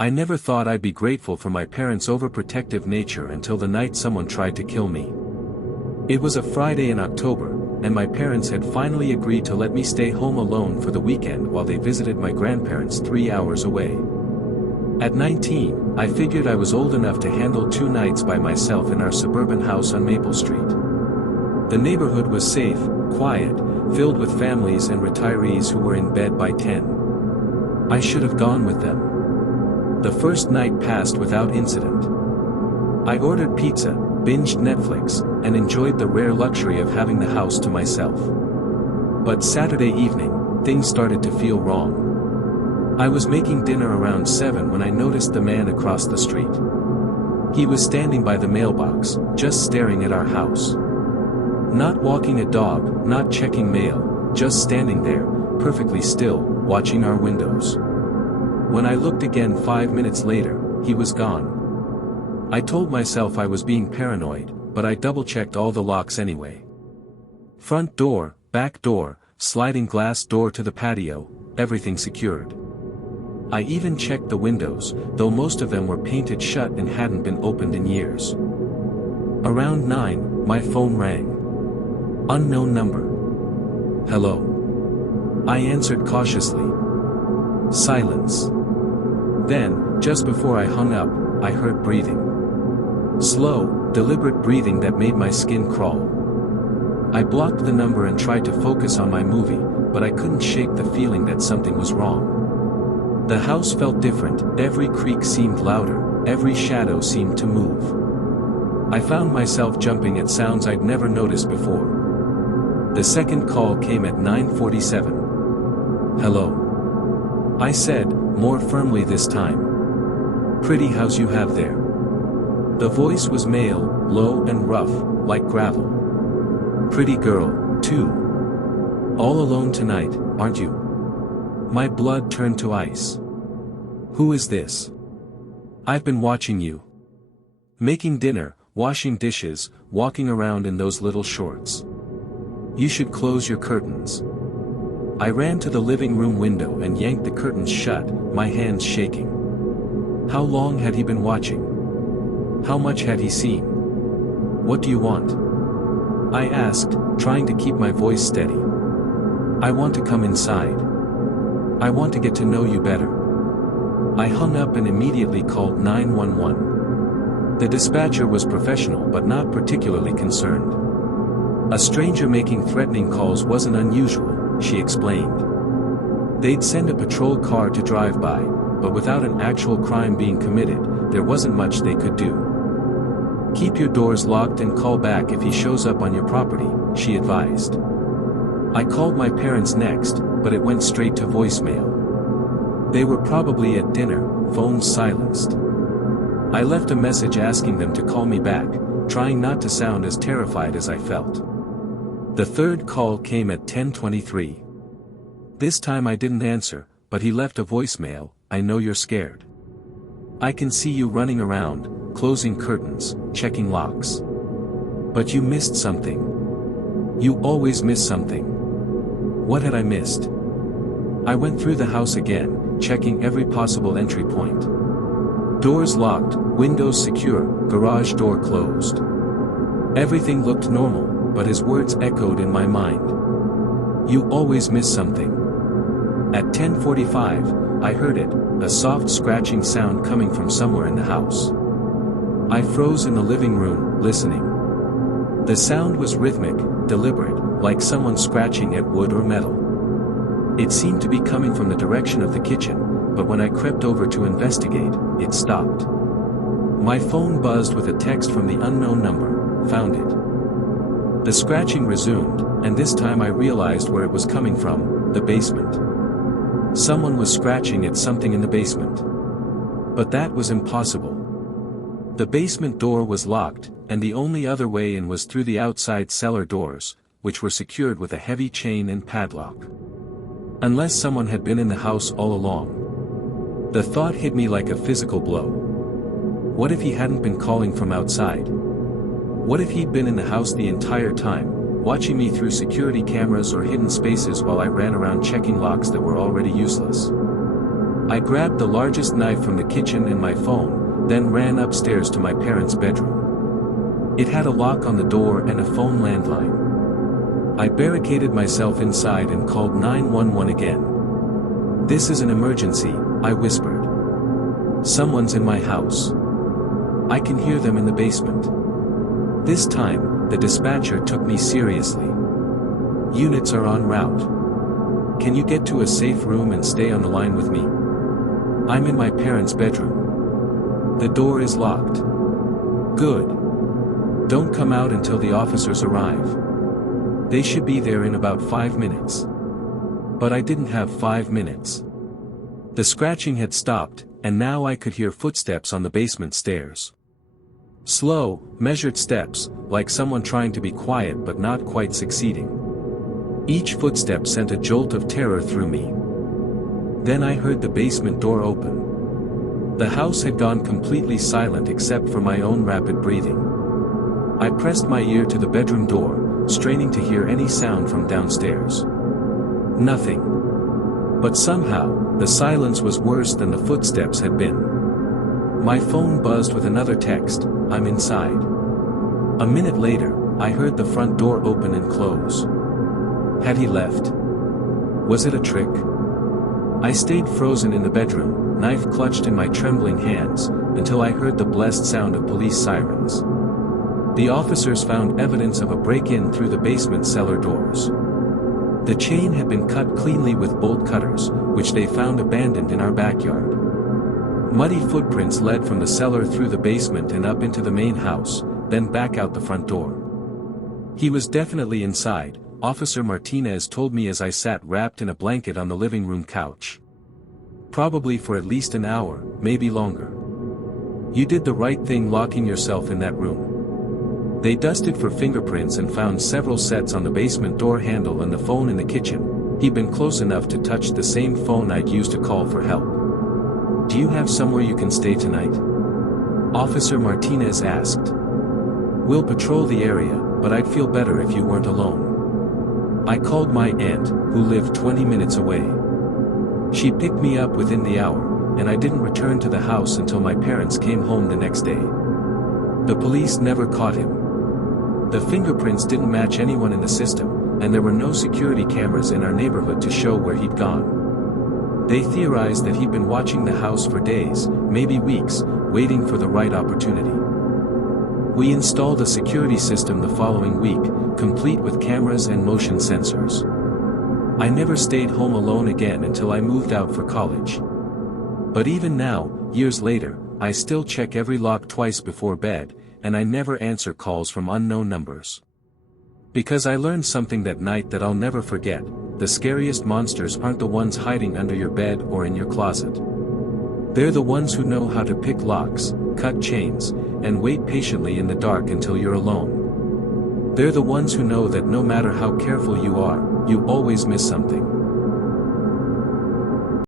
I never thought I'd be grateful for my parents' overprotective nature until the night someone tried to kill me. It was a Friday in October, and my parents had finally agreed to let me stay home alone for the weekend while they visited my grandparents 3 hours away. At 19, I figured I was old enough to handle 2 nights by myself in our suburban house on Maple Street. The neighborhood was safe, quiet, filled with families and retirees who were in bed by 10. I should have gone with them. The first night passed without incident. I ordered pizza, binged Netflix, and enjoyed the rare luxury of having the house to myself. But Saturday evening, things started to feel wrong. I was making dinner around 7 when I noticed the man across the street. He was standing by the mailbox, just staring at our house. Not walking a dog, not checking mail, just standing there, perfectly still, watching our windows. When I looked again 5 minutes later, he was gone. I told myself I was being paranoid, but I double-checked all the locks anyway. Front door, back door, sliding glass door to the patio, everything secured. I even checked the windows, though most of them were painted shut and hadn't been opened in years. Around 9, my phone rang. Unknown number. Hello. I answered cautiously. Silence. Then, just before I hung up, I heard breathing. Slow, deliberate breathing that made my skin crawl. I blocked the number and tried to focus on my movie, but I couldn't shake the feeling that something was wrong. The house felt different, every creak seemed louder, every shadow seemed to move. I found myself jumping at sounds I'd never noticed before. The second call came at 9:47. Hello. I said, more firmly this time. Pretty house you have there. The voice was male, low and rough, like gravel. Pretty girl, too. All alone tonight, aren't you? My blood turned to ice. Who is this? I've been watching you. Making dinner, washing dishes, walking around in those little shorts. You should close your curtains. I ran to the living room window and yanked the curtains shut, my hands shaking. How long had he been watching? How much had he seen? What do you want? I asked, trying to keep my voice steady. I want to come inside. I want to get to know you better. I hung up and immediately called 911. The dispatcher was professional but not particularly concerned. A stranger making threatening calls wasn't unusual, she explained. They'd send a patrol car to drive by, but without an actual crime being committed, there wasn't much they could do. Keep your doors locked and call back if he shows up on your property, she advised. I called my parents next, but it went straight to voicemail. They were probably at dinner, phones silenced. I left a message asking them to call me back, trying not to sound as terrified as I felt. The third call came at 10:23. This time I didn't answer, but he left a voicemail. I know you're scared. I can see you running around, closing curtains, checking locks. But you missed something. You always miss something. What had I missed? I went through the house again, checking every possible entry point. Doors locked, windows secure, garage door closed. Everything looked normal, but his words echoed in my mind. You always miss something. At 10:45, I heard it, a soft scratching sound coming from somewhere in the house. I froze in the living room, listening. The sound was rhythmic, deliberate, like someone scratching at wood or metal. It seemed to be coming from the direction of the kitchen, but when I crept over to investigate, it stopped. My phone buzzed with a text from the unknown number. Found it. The scratching resumed, and this time I realized where it was coming from, the basement. Someone was scratching at something in the basement. But that was impossible. The basement door was locked, and the only other way in was through the outside cellar doors, which were secured with a heavy chain and padlock. Unless someone had been in the house all along. The thought hit me like a physical blow. What if he hadn't been calling from outside? What if he'd been in the house the entire time, watching me through security cameras or hidden spaces while I ran around checking locks that were already useless? I grabbed the largest knife from the kitchen and my phone, then ran upstairs to my parents' bedroom. It had a lock on the door and a phone landline. I barricaded myself inside and called 911 again. "This is an emergency," I whispered. "Someone's in my house. I can hear them in the basement." This time, the dispatcher took me seriously. "Units are en route. Can you get to a safe room and stay on the line with me? I'm in my parents' bedroom. The door is locked." "Good. Don't come out until the officers arrive. They should be there in about 5 minutes." But I didn't have 5 minutes. The scratching had stopped, and now I could hear footsteps on the basement stairs. Slow, measured steps, like someone trying to be quiet but not quite succeeding. Each footstep sent a jolt of terror through me. Then I heard the basement door open. The house had gone completely silent except for my own rapid breathing. I pressed my ear to the bedroom door, straining to hear any sound from downstairs. Nothing. But somehow, the silence was worse than the footsteps had been. My phone buzzed with another text, "I'm inside." A minute later, I heard the front door open and close. Had he left? Was it a trick? I stayed frozen in the bedroom, knife clutched in my trembling hands, until I heard the blessed sound of police sirens. The officers found evidence of a break-in through the basement cellar doors. The chain had been cut cleanly with bolt cutters, which they found abandoned in our backyard. Muddy footprints led from the cellar through the basement and up into the main house, then back out the front door. He was definitely inside, Officer Martinez told me as I sat wrapped in a blanket on the living room couch. Probably for at least an hour, maybe longer. "You did the right thing locking yourself in that room." They dusted for fingerprints and found several sets on the basement door handle and the phone in the kitchen. He'd been close enough to touch the same phone I'd used to call for help. "Do you have somewhere you can stay tonight?" Officer Martinez asked. "We'll patrol the area, but I'd feel better if you weren't alone." I called my aunt, who lived 20 minutes away. She picked me up within the hour, and I didn't return to the house until my parents came home the next day. The police never caught him. The fingerprints didn't match anyone in the system, and there were no security cameras in our neighborhood to show where he'd gone. They theorized that he'd been watching the house for days, maybe weeks, waiting for the right opportunity. We installed a security system the following week, complete with cameras and motion sensors. I never stayed home alone again until I moved out for college. But even now, years later, I still check every lock twice before bed, and I never answer calls from unknown numbers. Because I learned something that night that I'll never forget: the scariest monsters aren't the ones hiding under your bed or in your closet. They're the ones who know how to pick locks, cut chains, and wait patiently in the dark until you're alone. They're the ones who know that no matter how careful you are, you always miss something.